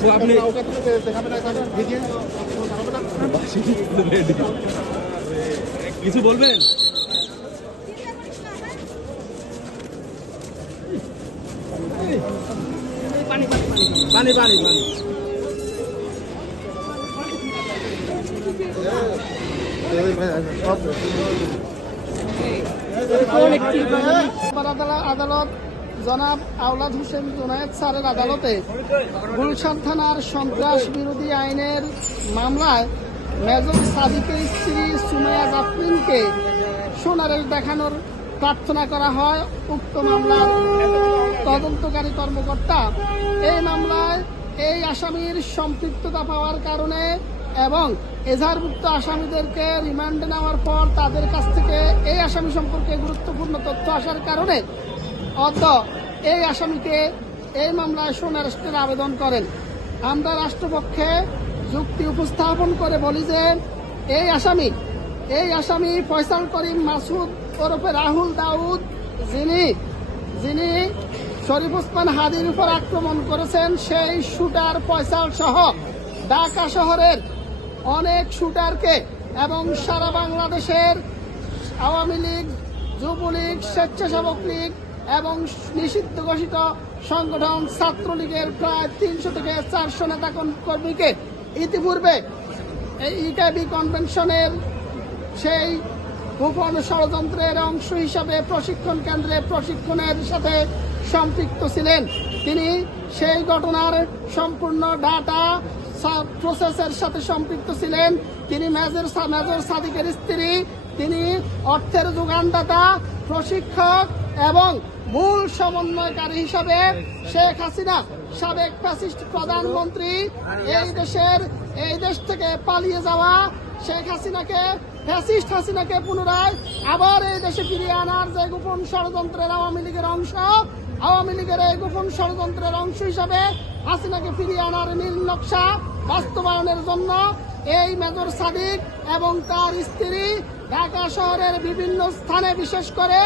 আপু আপনি কিছু বলবেন? পানি পানি পানি পানি আদালত জনাব আওলাদ হোসেন জুনায়েদ স্যারের আদালতে গুলশান থানার সন্ত্রাস বিরোধী আইনের মামলায় মেজর সাদিকের স্ত্রী সুমাইয়া জাফরিনকে সোনারেল দেখানোর প্রার্থনা করা হয়। উক্ত মামলার তদন্তকারী কর্মকর্তা এই মামলায় এই আসামির সম্পৃক্ততা পাওয়ার কারণে এবং এজাহারভুক্ত আসামিদেরকে রিমান্ডে নেওয়ার পর তাদের কাছ থেকে এই আসামি সম্পর্কে গুরুত্বপূর্ণ তথ্য আসার কারণে এই আসামিকে এই মামলায় সোনারেস্টের আবেদন করেন। আমরা রাষ্ট্রপক্ষে যুক্তি উপস্থাপন করে বলি যে এই আসামি ফয়সাল করিম মাসুদ ওরফে রাহুল দাউদ যিনি শরীফ ওসমান হাদির উপর আক্রমণ করেছেন, সেই শুটার ফয়সাল সহ ঢাকা শহরের অনেক শুটারকে এবং সারা বাংলাদেশের আওয়ামী লীগ, যুবলীগ, স্বেচ্ছাসেবক লীগ এবং নিষিদ্ধ ঘোষিত সংগঠন ছাত্রলীগের প্রায় 300 থেকে 400 নেতা কর্মীকে ইতিপূর্বে এই ইকেবি কনভেনশনের সেই গোপন ষড়যন্ত্রের অংশ হিসাবে প্রশিক্ষণ কেন্দ্রে প্রশিক্ষণের সাথে সম্পৃক্ত ছিলেন। তিনি সেই ঘটনার সম্পূর্ণ ডাটা প্রসেসের সাথে সম্পৃক্ত ছিলেন। তিনি মেজর সাদিকের স্ত্রী, তিনি অর্থের যোগানদাতা, প্রশিক্ষক এবং মূল সমন্বয়কারী হিসাবে শেখ হাসিনা, সাবেক ফ্যাসিস্ট প্রধানমন্ত্রী, এই দেশ থেকে পালিয়ে যাওয়া শেখ হাসিনাকে, ফ্যাসিস্ট হাসিনাকে পুনরায় আবার এই দেশে ফিরিয়ে আনার যে গোপন ষড়যন্ত্রের আওয়ামী লীগের এই গোপন ষড়যন্ত্রের অংশ হিসাবে হাসিনাকে ফিরিয়ে আনার নীল নকশা বাস্তবায়নের জন্য এই মেজর সাদিক এবং তার স্ত্রী ঢাকা শহরের বিভিন্ন স্থানে, বিশেষ করে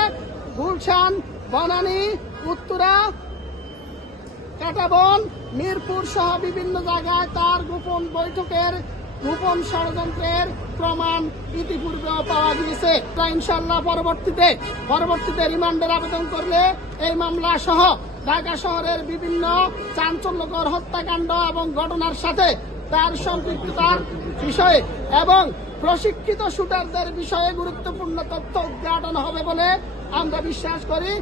গুলশান, বনানী, উত্তরা, কাটাবন, মিরপুর সহ বিভিন্ন জায়গায় তার গোপন বৈঠকের গোপন ষড়যন্ত্রের প্রমাণ ইতিপূর্বেও পাওয়া গিয়েছে। ইনশাল্লাহ পরবর্তীতে রিমান্ডের আবেদন করলে এই মামলা সহ ঢাকা শহরের বিভিন্ন চাঞ্চল্যকর হত্যাকাণ্ড এবং ঘটনার সাথে তার সম্পৃক্ততার বিষয়ে এবং প্রশিক্ষিত শুটারদের বিষয়ে গুরুত্বপূর্ণ তথ্য উদ্ঘাটন হবে বলে আমরা বিশ্বাস করি।